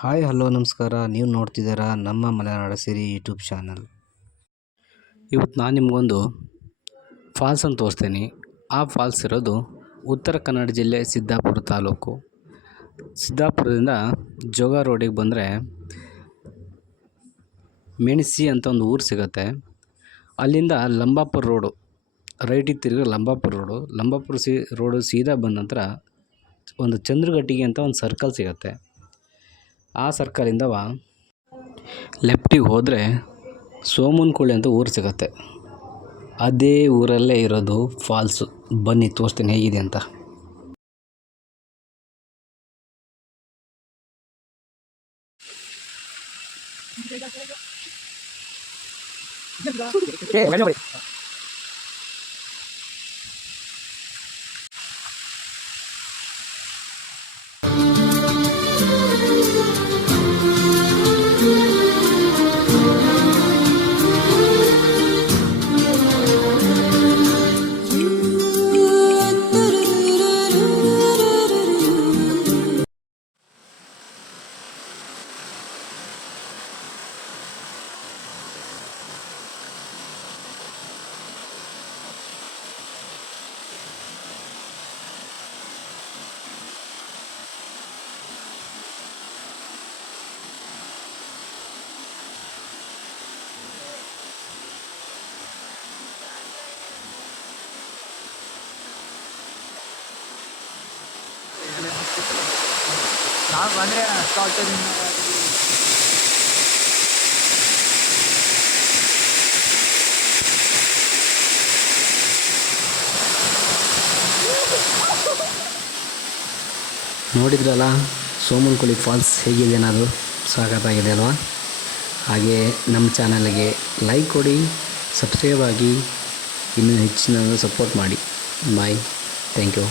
Hi hello ನಮಸ್ಕಾರ. ನೀವು ನೋಡ್ತಿದ್ದೀರಾ ನಮ್ಮ ಮಲೆನಾಡ ಸಿರಿ ಯೂಟ್ಯೂಬ್ ಚಾನಲ್. ಇವತ್ತು ನಾನು ನಿಮಗೊಂದು ಫಾಲ್ಸನ್ನು ತೋರಿಸ್ತೀನಿ. ಆ ಫಾಲ್ಸ್ ಇರೋದು ಉತ್ತರ ಕನ್ನಡ ಜಿಲ್ಲೆ ಸಿದ್ದಾಪುರ ತಾಲೂಕು. ಸಿದ್ದಾಪುರದಿಂದ ಜೋಗ ರೋಡಿಗೆ ಬಂದರೆ ಮೆಣಸಿ ಅಂತ ಒಂದು ಊರು ಸಿಗುತ್ತೆ. ಅಲ್ಲಿಂದ ಲಂಬಾಪುರ ರೋಡು ರೈಟಿಗೆ ತಿರುಗಿ ಲಂಬಾಪುರ ರೋಡು ಸೀದಾ ಬಂದ ನಂತರ ಒಂದು ಚಂದ್ರಗಟ್ಟಿಗೆ ಅಂತ ಒಂದು ಸರ್ಕಲ್ ಸಿಗುತ್ತೆ. ಆ ಸರ್ಕಲಿಂದ ಲೆಫ್ಟಿಗೆ ಹೋದರೆ ಸೋಮನಕುಳಿ ಅಂತ ಊರು ಸಿಗುತ್ತೆ. ಅದೇ ಊರಲ್ಲೇ ಇರೋದು ಫಾಲ್ಸು. ಬನ್ನಿ ತೋರಿಸ್ತೀನಿ ಹೇಗಿದೆ ಅಂತ. ನಾವು ಬಂದರೆ ನೋಡಿದ್ರಲ್ಲ ಸೋಮನಕುಳಿ ಫಾಲ್ಸ್ ಹೇಗಿದೆ ಅನ್ನೋದು. ಸ್ವಾಗತಾಗಿದೆ ಅಲ್ವಾ? ಹಾಗೆ ನಮ್ಮ ಚಾನಲ್ಗೆ ಲೈಕ್ ಕೊಡಿ, ಸಬ್ಸ್ಕ್ರೈಬ್ ಆಗಿ, ಇನ್ನೂ ಹೆಚ್ಚಿನ ಸಪೋರ್ಟ್ ಮಾಡಿ. ಬಾಯ್, ಥ್ಯಾಂಕ್ ಯು.